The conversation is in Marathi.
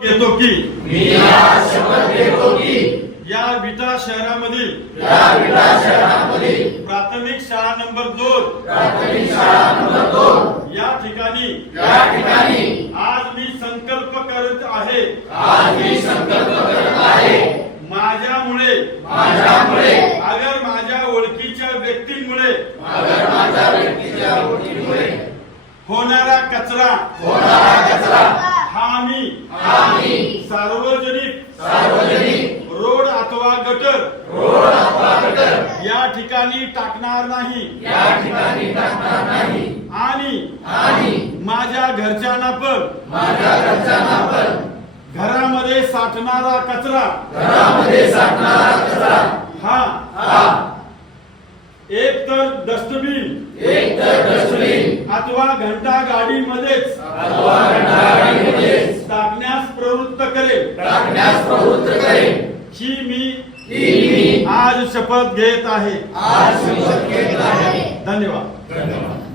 घेतो की? मी आज शपथ घेतो की? या विटा शहरामधील या विटा शहरामधील प्राथमिक शाळा नंबर दोन प्राथमिक शाळा नंबर दोन या ठिकाणी या ठिकाणी आज मी संकल्प करत आहे. आज मी संकल्प करत आहे. माझ्यामुळे माझ्यामुळे अगर माझ्या ओळखीच्या व्यक्तींमुळे अगर माझ्या व्यक्तीच्या ओळखीमुळे होणारा कचरा होणारा कचरा सार्वजनिक. सार्वजनिक. रोड अथवा गटर. रोड अथवा गटर. या ठिकाणी टाकणार नाही. या ठिकाणी टाकणार नाही. आणि आणि माझ्या घरच्यांना पण. माझ्या घरच्यांना पण. घरामध्ये साठणारा कचरा. घरामध्ये साठणारा कचरा. हा. हा. एक तर डस्टबिन. एक तर डस्टबिन. अथवा घंटा गाडीमध्येच अथवा घंटागाडीमध्ये टाकण्यास प्रवृत्त करेल टाकण्यास प्रवृत्त ही मी ही मी आज शपथ घेत आहे. आज शपथ घेत आहे. धन्यवाद. धन्यवाद.